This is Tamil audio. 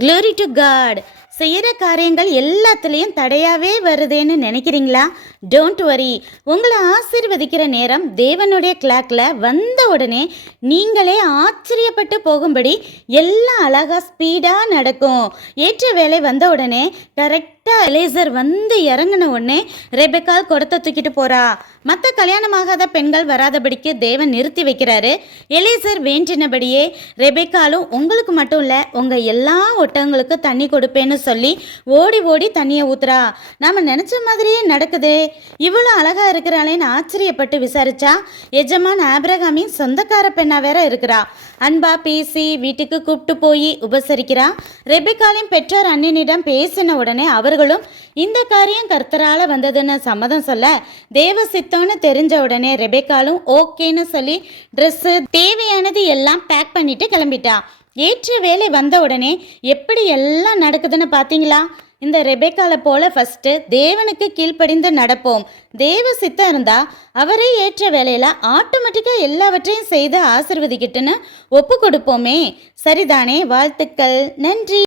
Glory to God. செய்கிற காரியங்கள் எல்லாத்துலேயும் தடையாகவே வருதுன்னு நினைக்கிறீங்களா? Don't worry. உங்களை ஆசீர்வதிக்கிற நேரம் தேவனுடைய கிளாக்கில் வந்த உடனே நீங்களே ஆச்சரியப்பட்டு போகும்படி எல்லாம் அழகாக ஸ்பீடாக நடக்கும். ஏற்ற வேலை வந்த உடனே கரெக்டாக எலேசர் வந்து இறங்கின உடனே ரெபெக்கால் குடத்தை தூக்கிட்டு போகிறா. மற்ற கல்யாணமாகாத பெண்கள் வராதபடிக்கு தேவன் நிறுத்தி வைக்கிறாரு. எலேசர் வேண்டினபடியே ரெபெக்காலும் உங்களுக்கு மட்டும் இல்லை உங்கள் எல்லா ஒட்டகங்களுக்கு தண்ணி கொடுப்பேன்னு சொல்லி ஓடி ஓடி தண்ணியை ஊத்துறா. நாம் நினச்ச மாதிரியே நடக்குது. இவ்வளோ அழகாக இருக்கிறாளேன்னு ஆச்சரியப்பட்டு விசாரிச்சா எஜமான் ஆபிரகாமின் சொந்தக்கார பெண்ணா வேற இருக்கிறா. அன்பா பேசி வீட்டுக்கு கூப்பிட்டு போய் உபசரிக்கிறா. ரெபெக்காலின் பெற்றோர் அண்ணனிடம் பேசின உடனே அவர்களும் இந்த காரியம் கர்த்தரால் வந்ததுன்னு சம்மதம் சொல்ல தேவ சித்தம்னு தெரிஞ்ச உடனே ரெபெக்காலும் ஓகேன்னு சொல்லி ட்ரெஸ்ஸு தேவையானது எல்லாம் பேக் பண்ணிட்டு கிளம்பிட்டா. ஏற்ற வேலை வந்த உடனே எப்படி எல்லாம் நடக்குதுன்னு பார்த்தீங்களா? இந்த ரெபெக்காலை போல ஃபஸ்ட்டு தேவனுக்கு கீழ்ப்படிந்து நடப்போம். தேவ சித்தம் இருந்தால் அவரே ஏற்ற வேலையில் ஆட்டோமேட்டிக்காக எல்லாவற்றையும் செய்து ஆசிர்வதிக்கிட்டுன்னு ஒப்பு கொடுப்போமே. சரிதானே? வாழ்த்துக்கள். நன்றி.